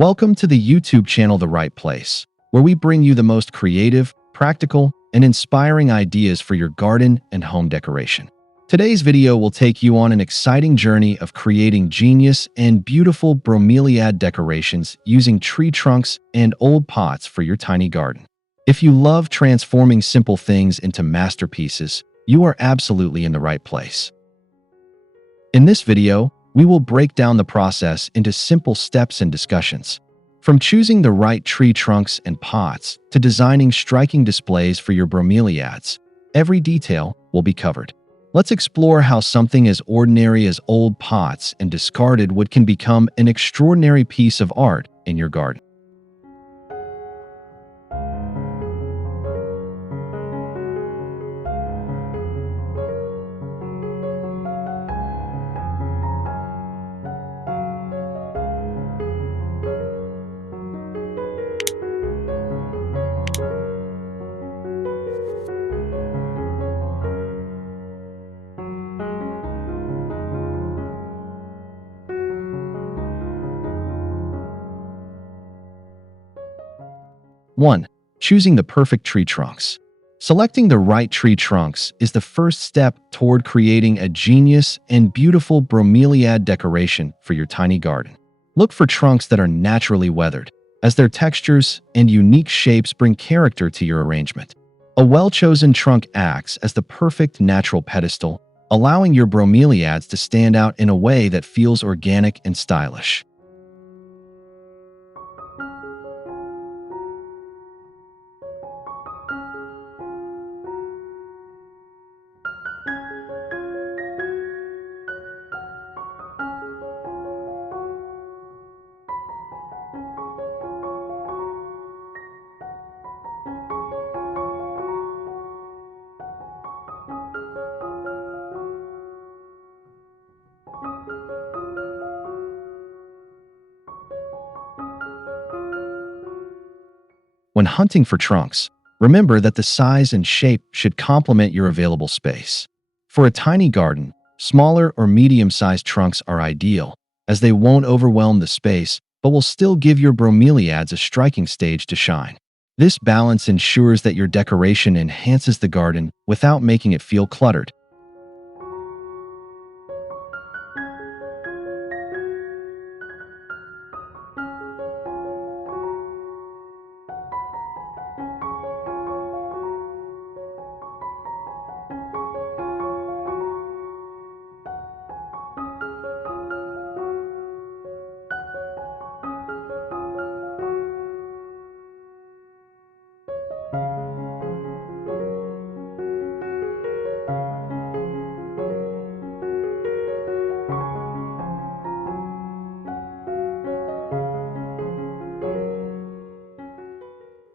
Welcome to the YouTube channel The Right Place, where we bring you the most creative, practical, and inspiring ideas for your garden and home decoration. Today's video will take you on an exciting journey of creating genius and beautiful bromeliad decorations using tree trunks and old pots for your tiny garden. If you love transforming simple things into masterpieces, you are absolutely in the right place. In this video, we will break down the process into simple steps and discussions. From choosing the right tree trunks and pots to designing striking displays for your bromeliads, every detail will be covered. Let's explore how something as ordinary as old pots and discarded wood can become an extraordinary piece of art in your garden. One, choosing the perfect tree trunks. Selecting the right tree trunks is the first step toward creating a genius and beautiful bromeliad decoration for your tiny garden. Look for trunks that are naturally weathered, as their textures and unique shapes bring character to your arrangement. A well-chosen trunk acts as the perfect natural pedestal, allowing your bromeliads to stand out in a way that feels organic and stylish. When hunting for trunks, remember that the size and shape should complement your available space. For a tiny garden, smaller or medium-sized trunks are ideal, as they won't overwhelm the space but will still give your bromeliads a striking stage to shine. This balance ensures that your decoration enhances the garden without making it feel cluttered.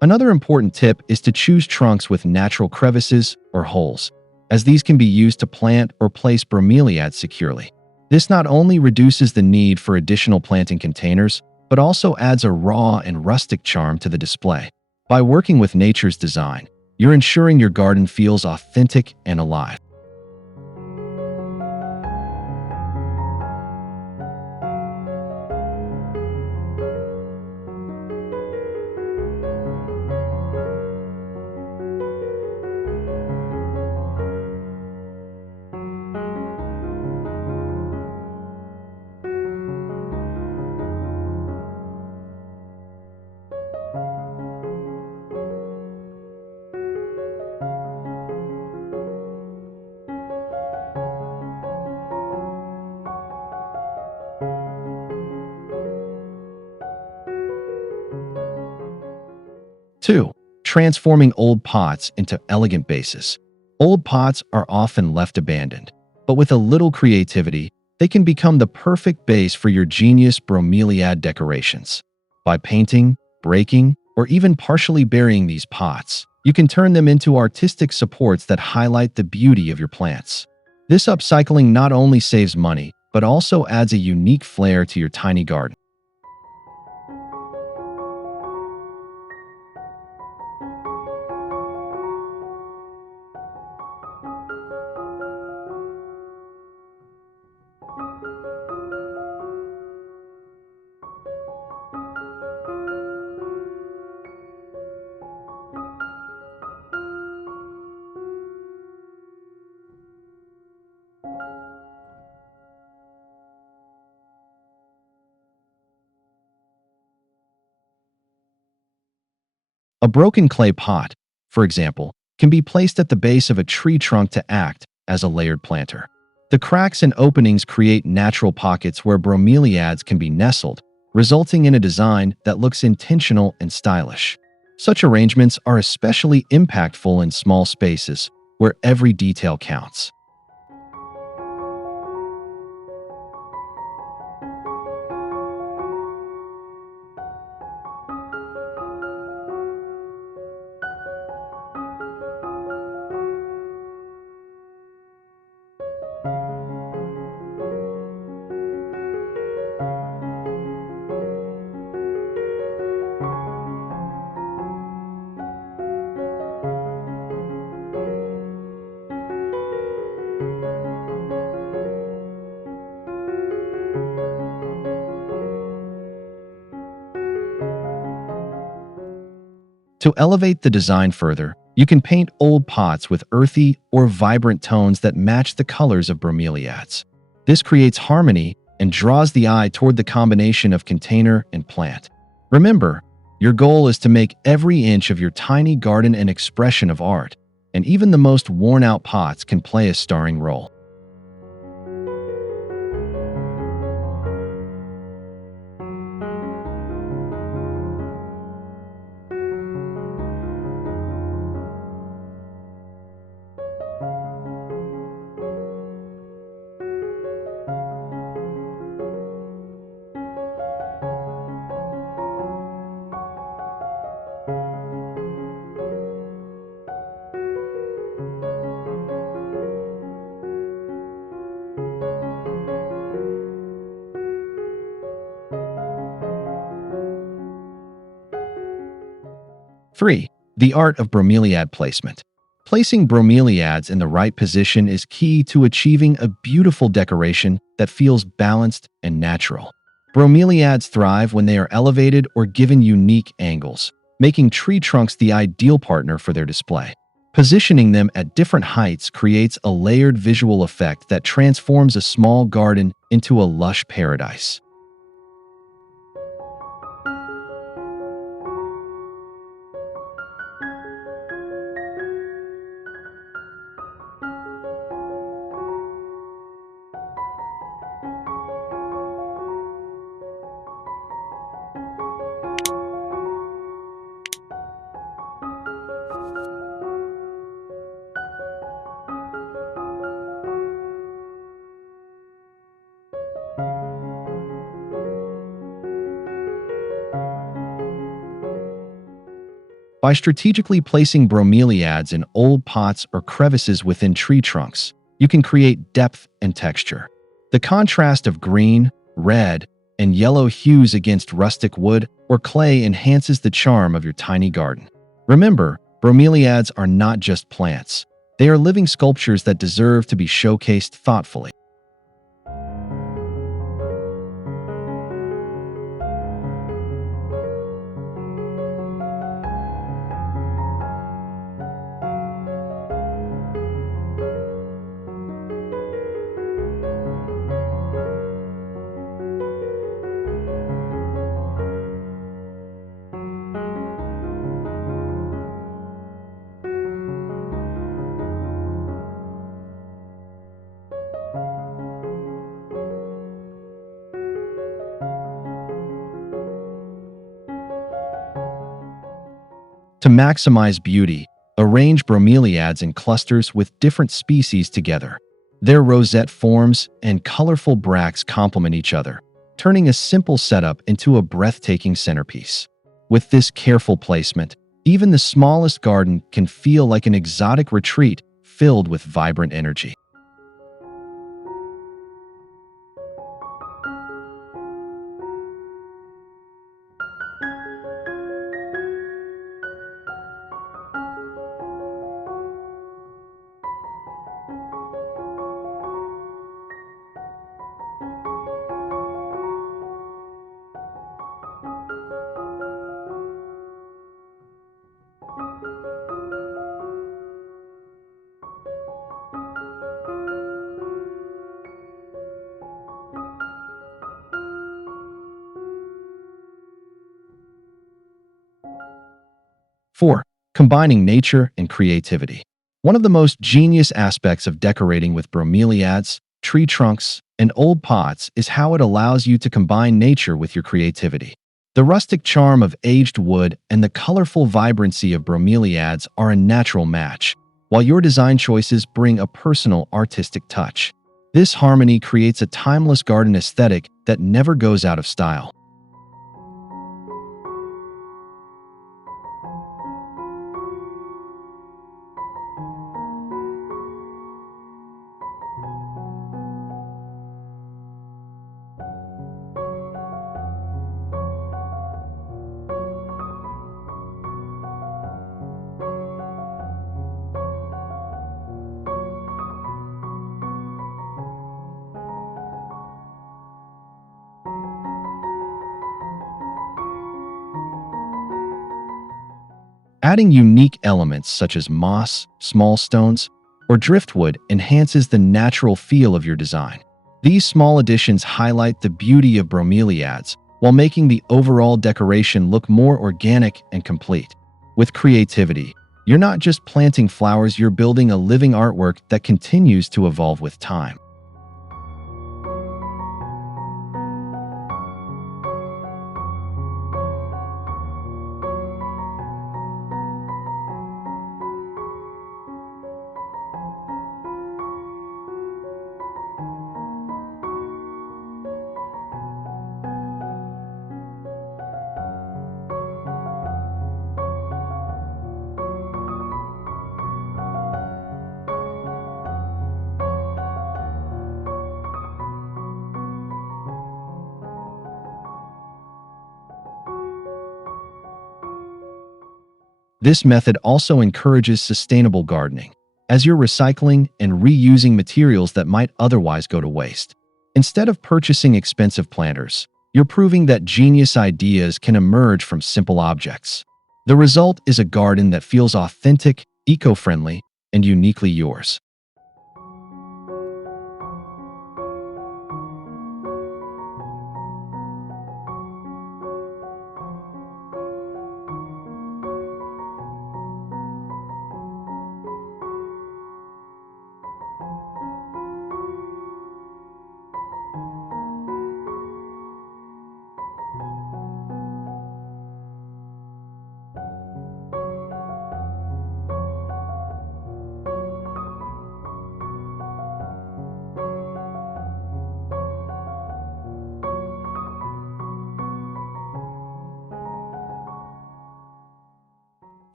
Another important tip is to choose trunks with natural crevices or holes, as these can be used to plant or place bromeliads securely. This not only reduces the need for additional planting containers, but also adds a raw and rustic charm to the display. By working with nature's design, you're ensuring your garden feels authentic and alive. 2. Transforming old pots into elegant bases. Old pots are often left abandoned, but with a little creativity, they can become the perfect base for your genius bromeliad decorations. By painting, breaking, or even partially burying these pots, you can turn them into artistic supports that highlight the beauty of your plants. This upcycling not only saves money, but also adds a unique flair to your tiny garden. A broken clay pot, for example, can be placed at the base of a tree trunk to act as a layered planter. The cracks and openings create natural pockets where bromeliads can be nestled, resulting in a design that looks intentional and stylish. Such arrangements are especially impactful in small spaces where every detail counts. To elevate the design further, you can paint old pots with earthy or vibrant tones that match the colors of bromeliads. This creates harmony and draws the eye toward the combination of container and plant. Remember, your goal is to make every inch of your tiny garden an expression of art, and even the most worn-out pots can play a starring role. 3. The Art of Bromeliad Placement. Placing bromeliads in the right position is key to achieving a beautiful decoration that feels balanced and natural. Bromeliads thrive when they are elevated or given unique angles, making tree trunks the ideal partner for their display. Positioning them at different heights creates a layered visual effect that transforms a small garden into a lush paradise. By strategically placing bromeliads in old pots or crevices within tree trunks, you can create depth and texture. The contrast of green, red, and yellow hues against rustic wood or clay enhances the charm of your tiny garden. Remember, bromeliads are not just plants. They are living sculptures that deserve to be showcased thoughtfully. To maximize beauty, arrange bromeliads in clusters with different species together. Their rosette forms and colorful bracts complement each other, turning a simple setup into a breathtaking centerpiece. With this careful placement, even the smallest garden can feel like an exotic retreat filled with vibrant energy. 4. Combining nature and creativity. One of the most genius aspects of decorating with bromeliads, tree trunks, and old pots is how it allows you to combine nature with your creativity. The rustic charm of aged wood and the colorful vibrancy of bromeliads are a natural match, while your design choices bring a personal artistic touch. This harmony creates a timeless garden aesthetic that never goes out of style. Adding unique elements such as moss, small stones, or driftwood enhances the natural feel of your design. These small additions highlight the beauty of bromeliads while making the overall decoration look more organic and complete. With creativity, you're not just planting flowers, you're building a living artwork that continues to evolve with time. This method also encourages sustainable gardening, as you're recycling and reusing materials that might otherwise go to waste. Instead of purchasing expensive planters, you're proving that genius ideas can emerge from simple objects. The result is a garden that feels authentic, eco-friendly, and uniquely yours.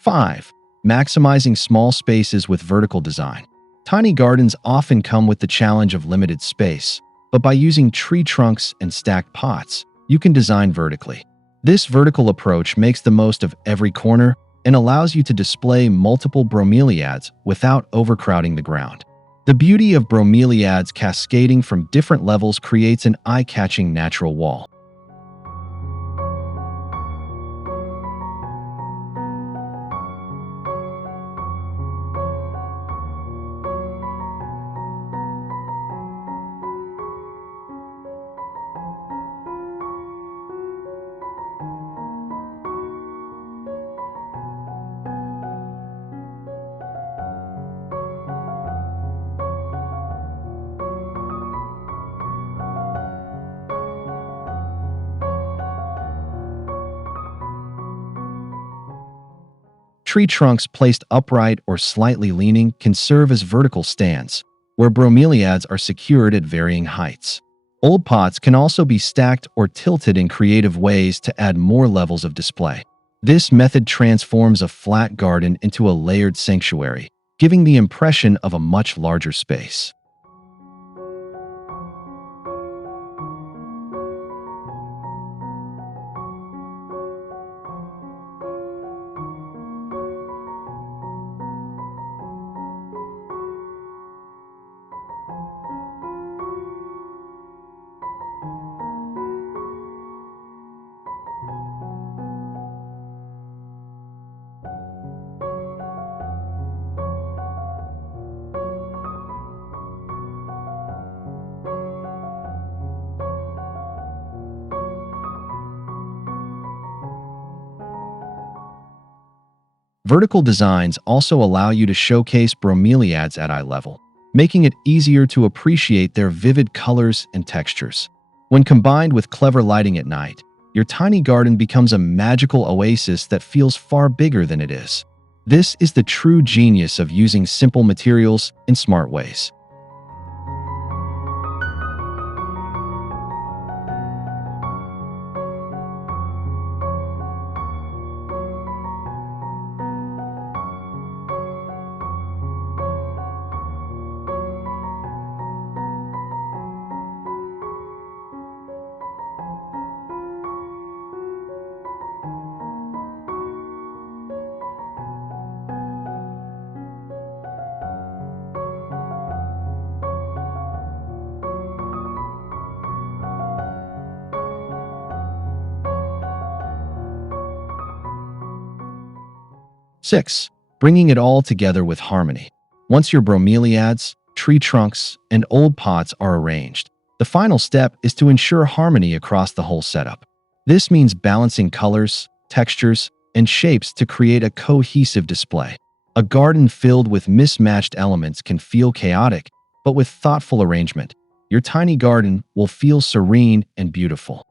5. Maximizing small spaces with vertical design. Tiny gardens often come with the challenge of limited space, but by using tree trunks and stacked pots, you can design vertically. This vertical approach makes the most of every corner and allows you to display multiple bromeliads without overcrowding the ground. The beauty of bromeliads cascading from different levels creates an eye-catching natural wall. 'Tree trunks placed upright or slightly leaning can serve as vertical stands, where bromeliads are secured at varying heights. Old pots can also be stacked or tilted in creative ways to add more levels of display. This method transforms a flat garden into a layered sanctuary, giving the impression of a much larger space. Vertical designs also allow you to showcase bromeliads at eye level, making it easier to appreciate their vivid colors and textures. When combined with clever lighting at night, your tiny garden becomes a magical oasis that feels far bigger than it is. This is the true genius of using simple materials in smart ways. 6. Bringing it all together with harmony. Once your bromeliads, tree trunks, and old pots are arranged, the final step is to ensure harmony across the whole setup. This means balancing colors, textures, and shapes to create a cohesive display. A garden filled with mismatched elements can feel chaotic, but with thoughtful arrangement, your tiny garden will feel serene and beautiful.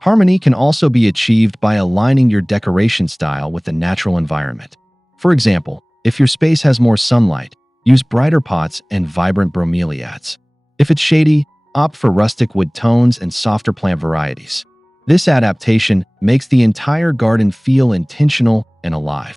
Harmony can also be achieved by aligning your decoration style with the natural environment. For example, if your space has more sunlight, use brighter pots and vibrant bromeliads. If it's shady, opt for rustic wood tones and softer plant varieties. This adaptation makes the entire garden feel intentional and alive.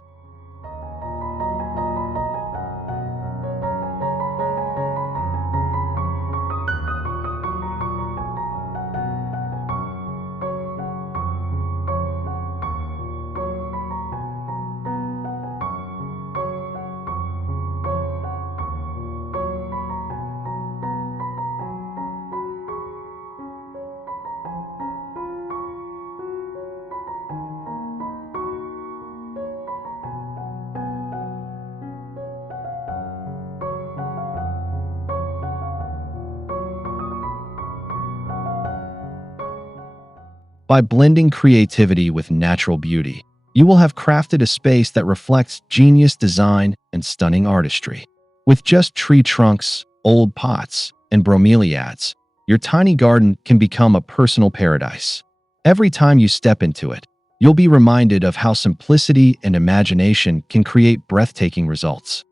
By blending creativity with natural beauty, you will have crafted a space that reflects genius design and stunning artistry. With just tree trunks, old pots, and bromeliads, your tiny garden can become a personal paradise. Every time you step into it, you'll be reminded of how simplicity and imagination can create breathtaking results.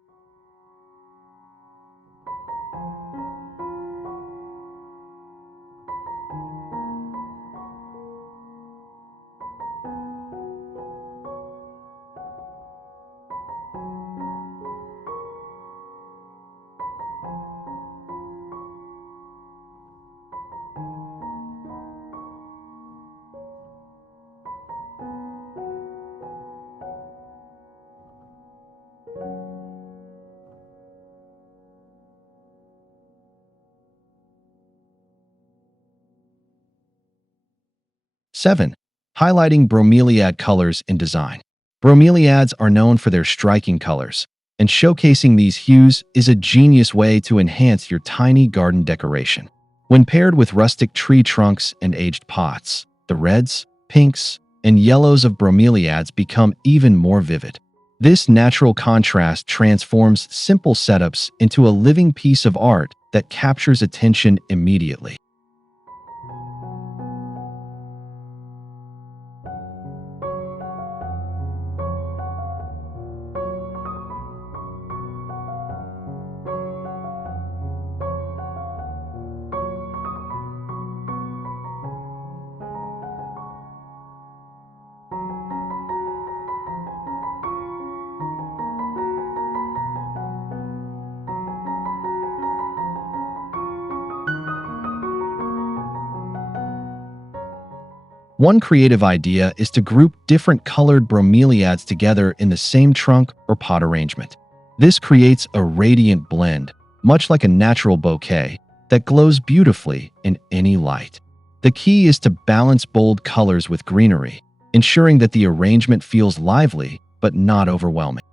7. Highlighting bromeliad colors in design. Bromeliads are known for their striking colors, and showcasing these hues is a genius way to enhance your tiny garden decoration. When paired with rustic tree trunks and aged pots, the reds, pinks, and yellows of bromeliads become even more vivid. This natural contrast transforms simple setups into a living piece of art that captures attention immediately. One creative idea is to group different colored bromeliads together in the same trunk or pot arrangement. This creates a radiant blend, much like a natural bouquet, that glows beautifully in any light. The key is to balance bold colors with greenery, ensuring that the arrangement feels lively but not overwhelming.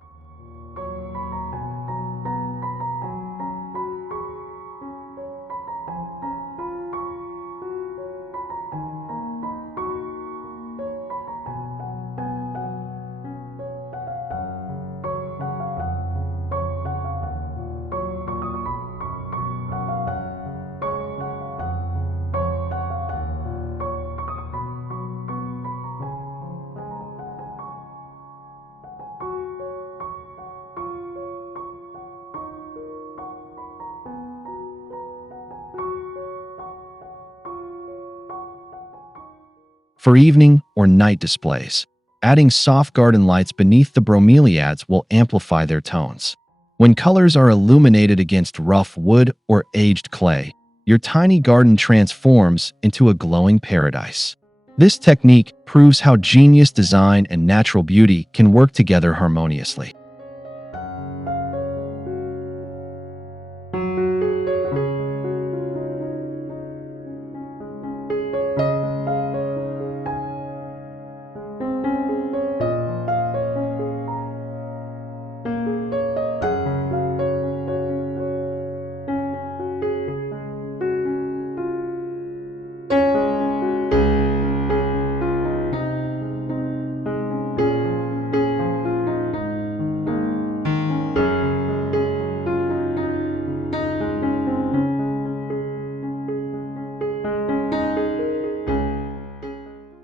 For evening or night displays, adding soft garden lights beneath the bromeliads will amplify their tones. When colors are illuminated against rough wood or aged clay, your tiny garden transforms into a glowing paradise. This technique proves how genius design and natural beauty can work together harmoniously.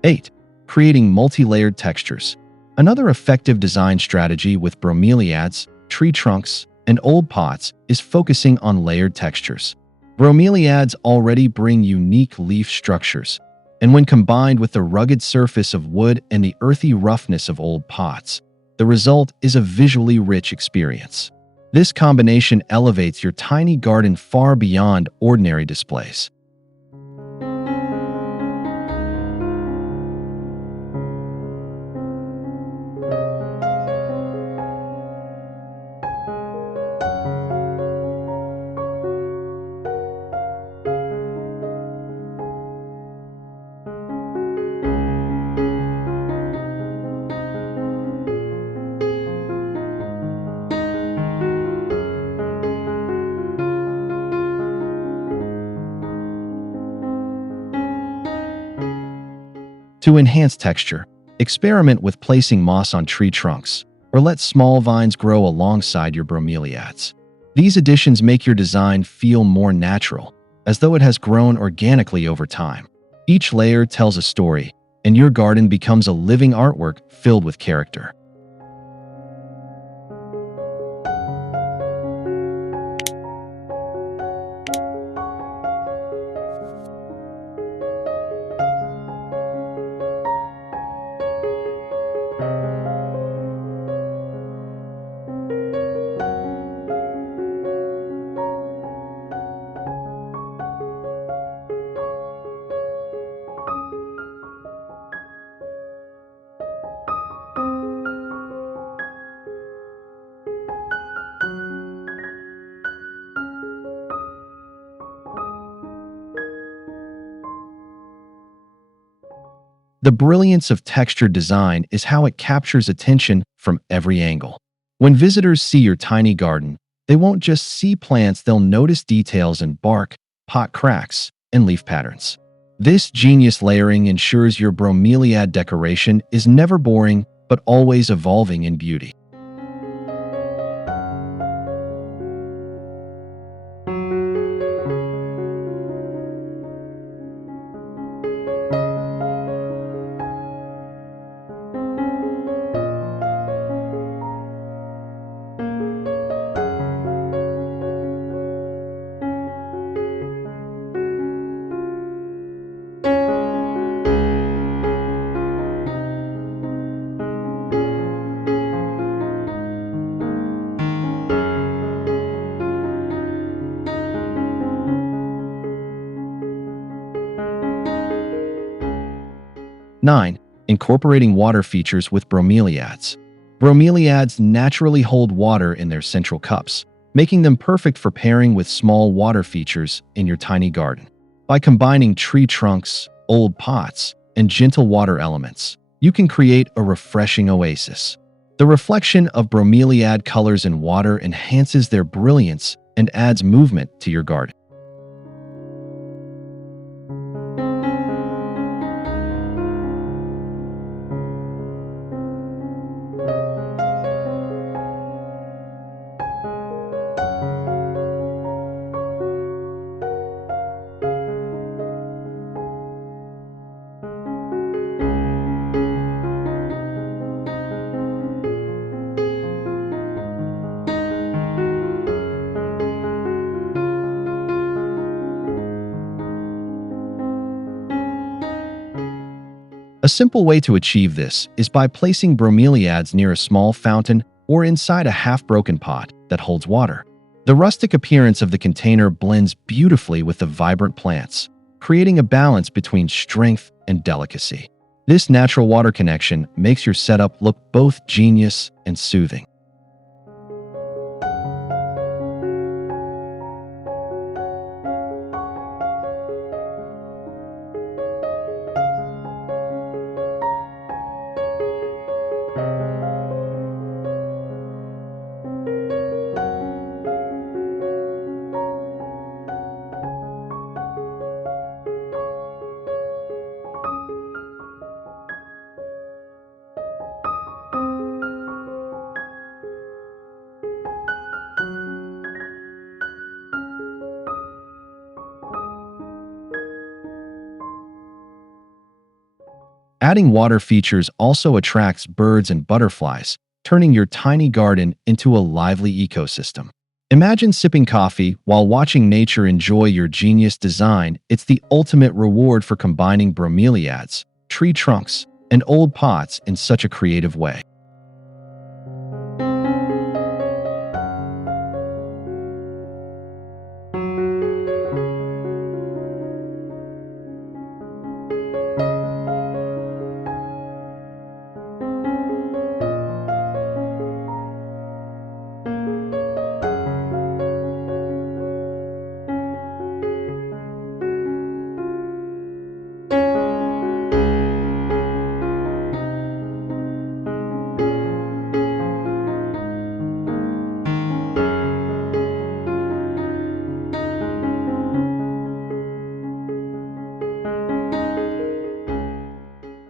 8. Creating multi-layered textures. Another effective design strategy with bromeliads, tree trunks, and old pots is focusing on layered textures. Bromeliads already bring unique leaf structures, and when combined with the rugged surface of wood and the earthy roughness of old pots, the result is a visually rich experience. This combination elevates your tiny garden far beyond ordinary displays. To enhance texture, experiment with placing moss on tree trunks, or let small vines grow alongside your bromeliads. These additions make your design feel more natural, as though it has grown organically over time. Each layer tells a story, and your garden becomes a living artwork filled with character. The brilliance of textured design is how it captures attention from every angle. When visitors see your tiny garden, they won't just see plants, they'll notice details in bark, pot cracks, and leaf patterns. This genius layering ensures your bromeliad decoration is never boring, but always evolving in beauty. 9. Incorporating water features with bromeliads. Bromeliads naturally hold water in their central cups, making them perfect for pairing with small water features in your tiny garden. By combining tree trunks, old pots, and gentle water elements, you can create a refreshing oasis. The reflection of bromeliad colors in water enhances their brilliance and adds movement to your garden. A simple way to achieve this is by placing bromeliads near a small fountain or inside a half-broken pot that holds water. The rustic appearance of the container blends beautifully with the vibrant plants, creating a balance between strength and delicacy. This natural water connection makes your setup look both genius and soothing. 'Adding water features also attracts birds and butterflies, turning your tiny garden into a lively ecosystem. Imagine sipping coffee while watching nature enjoy your genius design. It's the ultimate reward for combining bromeliads, tree trunks, and old pots in such a creative way.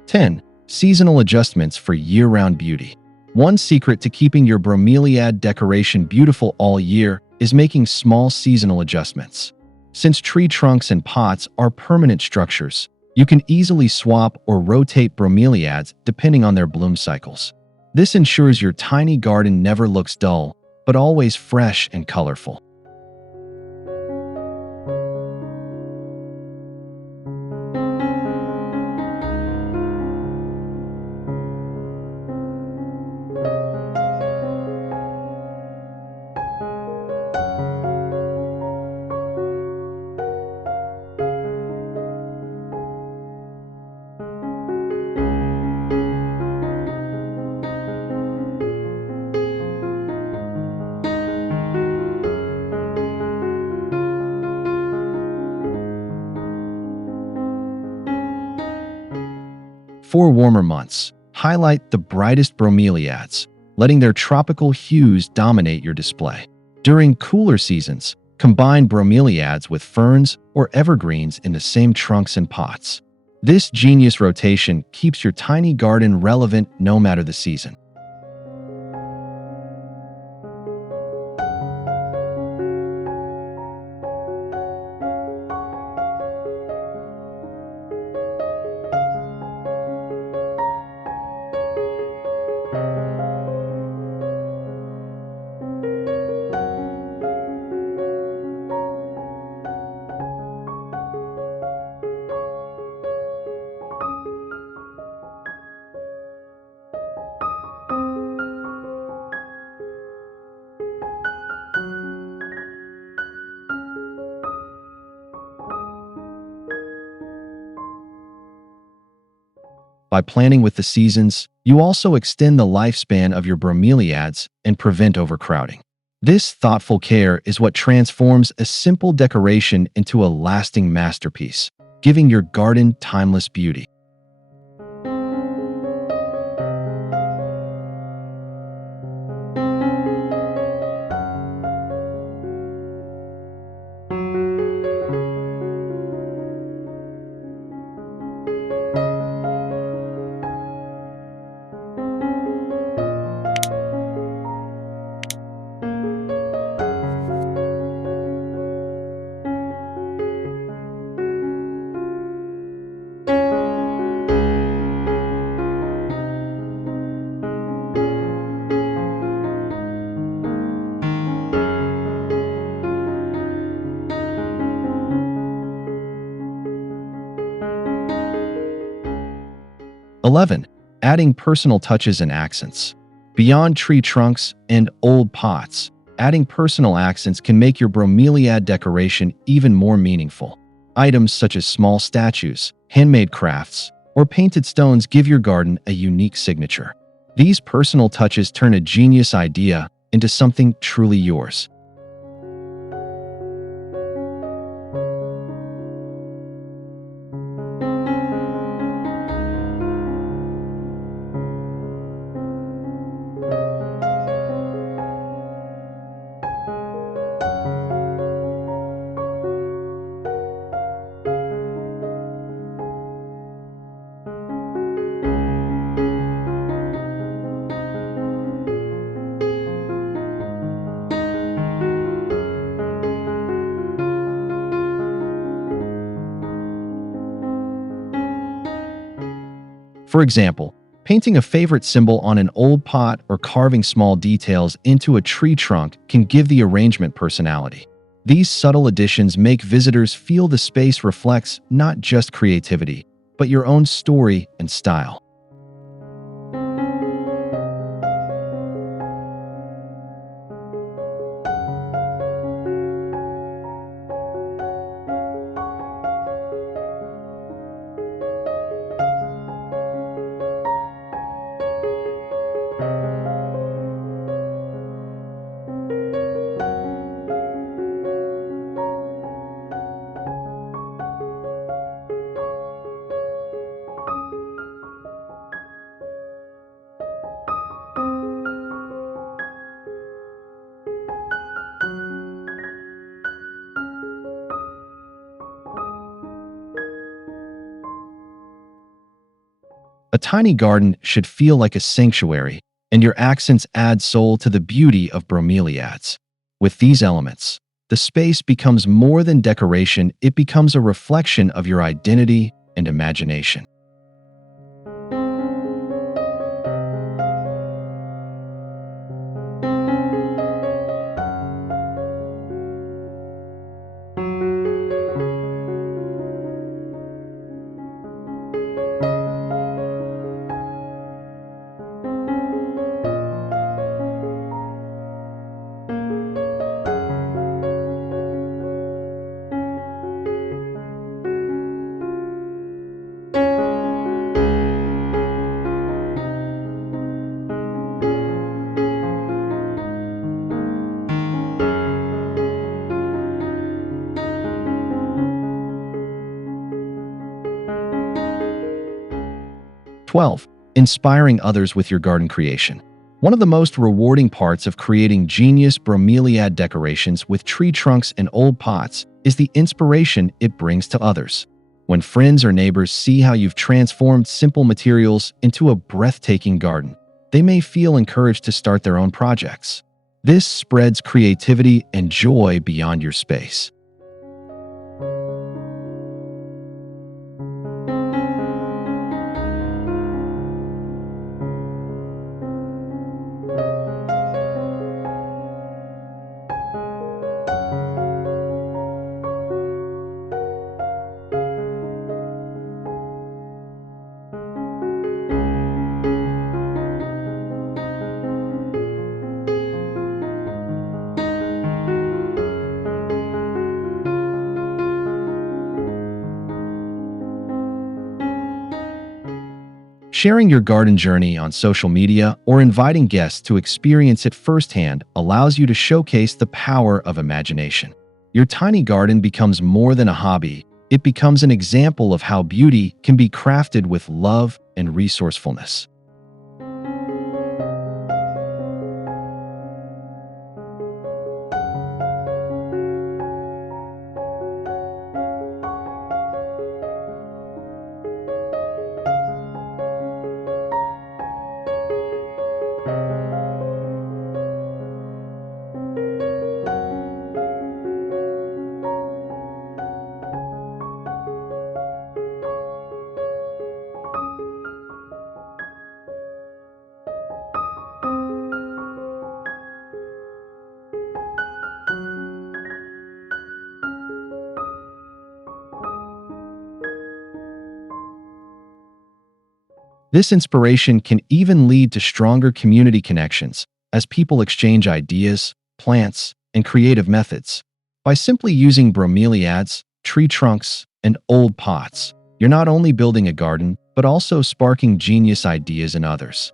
10. Seasonal adjustments for year-round beauty. One secret to keeping your bromeliad decoration beautiful all year is making small seasonal adjustments. Since tree trunks and pots are permanent structures, you can easily swap or rotate bromeliads depending on their bloom cycles. This ensures your tiny garden never looks dull, but always fresh and colorful. 4 warmer months. Highlight the brightest bromeliads, letting their tropical hues dominate your display. During cooler seasons, combine bromeliads with ferns or evergreens in the same trunks and pots. This genius rotation keeps your tiny garden relevant no matter the season. By planning with the seasons, you also extend the lifespan of your bromeliads and prevent overcrowding. This thoughtful care is what transforms a simple decoration into a lasting masterpiece, giving your garden timeless beauty. 11. Adding personal touches and accents. Beyond tree trunks and old pots, adding personal accents can make your bromeliad decoration even more meaningful. Items such as small statues, handmade crafts, or painted stones give your garden a unique signature. These personal touches turn a genius idea into something truly yours. For example, painting a favorite symbol on an old pot or carving small details into a tree trunk can give the arrangement personality. These subtle additions make visitors feel the space reflects not just creativity, but your own story and style. A tiny garden should feel like a sanctuary, and your accents add soul to the beauty of bromeliads. With these elements, the space becomes more than decoration, it becomes a reflection of your identity and imagination. 12. Inspiring others with your garden creation. One of the most rewarding parts of creating genius bromeliad decorations with tree trunks and old pots is the inspiration it brings to others. When friends or neighbors see how you've transformed simple materials into a breathtaking garden, they may feel encouraged to start their own projects. This spreads creativity and joy beyond your space. Sharing your garden journey on social media or inviting guests to experience it firsthand allows you to showcase the power of imagination. Your tiny garden becomes more than a hobby. It becomes an example of how beauty can be crafted with love and resourcefulness. This inspiration can even lead to stronger community connections as people exchange ideas, plants, and creative methods. By simply using bromeliads, tree trunks, and old pots, you're not only building a garden, but also sparking genius ideas in others.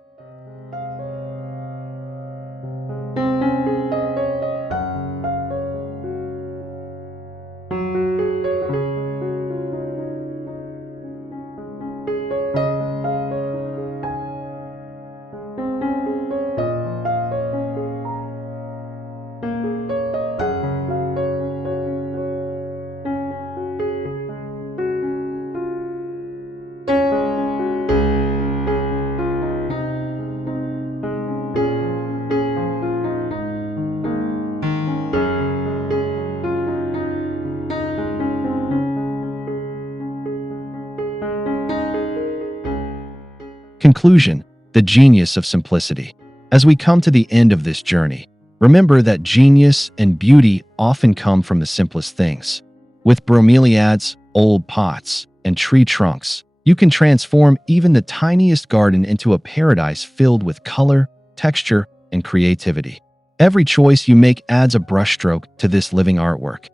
Conclusion: the genius of simplicity. As we come to the end of this journey, remember that genius and beauty often come from the simplest things. With bromeliads, old pots, and tree trunks, you can transform even the tiniest garden into a paradise filled with color, texture, and creativity. Every choice you make adds a brushstroke to this living artwork.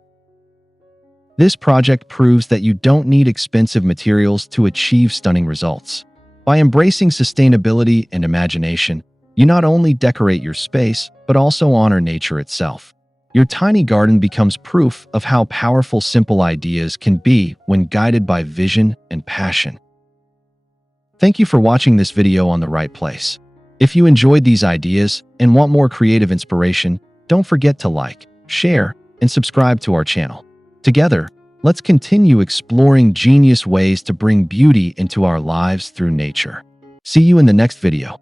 This project proves that you don't need expensive materials to achieve stunning results. By embracing sustainability and imagination, you not only decorate your space, but also honor nature itself. Your tiny garden becomes proof of how powerful simple ideas can be when guided by vision and passion. Thank you for watching this video on The Right Place. If you enjoyed these ideas and want more creative inspiration, don't forget to like, share, and subscribe to our channel. Together, let's continue exploring genius ways to bring beauty into our lives through nature. See you in the next video.